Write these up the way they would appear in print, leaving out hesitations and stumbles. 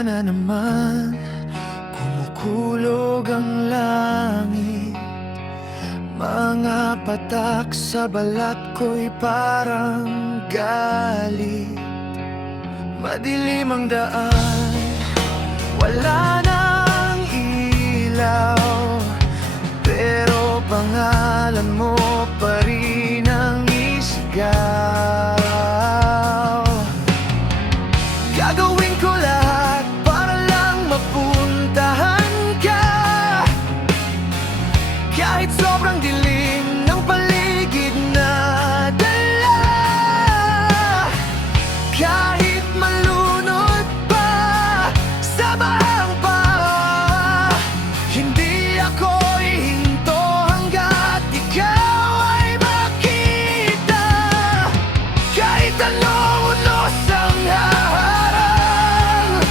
na naman, kumukulog ang langit. Mga patak sa balat ko'y parang galit. Madilim ang daan, wala nang ilaw, pero pangalan mo pa rin ang isigaw. Gagawin ko lahat para lang mapuntahan ka, kahit sobrang dilim ng paligid na dala. Kahit malunod pa sa bahang pa, hindi ako hihinto hanggat ikaw ay makita. Kahit anong unos ang haharang,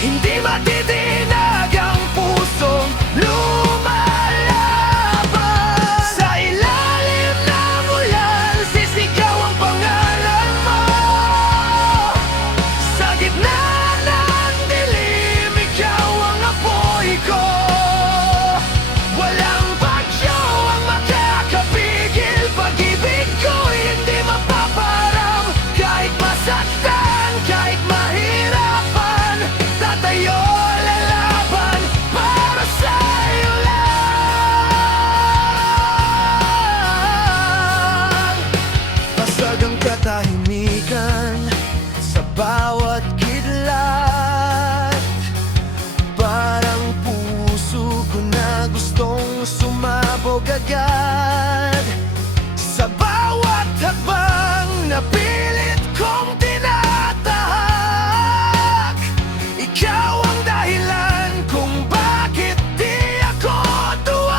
hindi matitinag ang pusong lumalaban. Sa ilalim ng ulan, sisigaw ang pangalan mo. Sa gitna ng dilim, ikaw ang apoy ko. Walang bagyo ang makakapigil. Pag-ibig ko'y hindi mapaparang. Kahit masaktan, kahit mahirapan, tatayo lalaban para sa'yo lang. Pasag ang katahimikan sa bawat kidlat, parang puso ko na gustong sumabog agad. Sa bawat hakbang na pilit kong tinatahak, ikaw ang dahilan kung bakit di ako tuwag.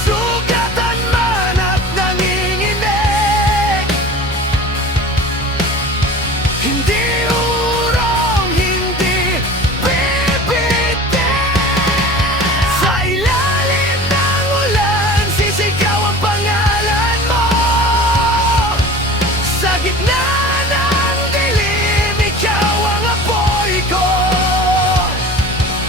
Sugatan man at nanginginig, hindi urong, hindi bibitin. Sa ilalim ng ulan, sisigaw ang pangalan mo. Sa gitna ng dilim, ikaw ang apoy ko.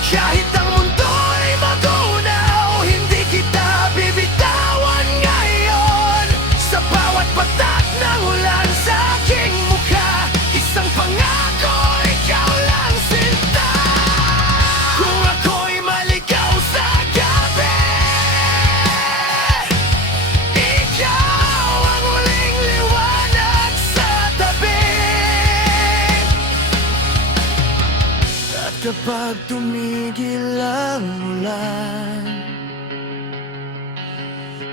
Kahit ang mundo'y magunaw, hindi kita bibitawan ngayon. Sa bawat patak ng ulan sa aking mukha, isang pangako, ikaw lang sinta. Kung ako'y maligaw sa gabi, ikaw ang huling liwanag sa tabi. At kapag tumigil ang ulan,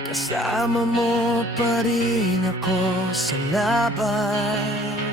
kasama mo pa rin ako sa laban.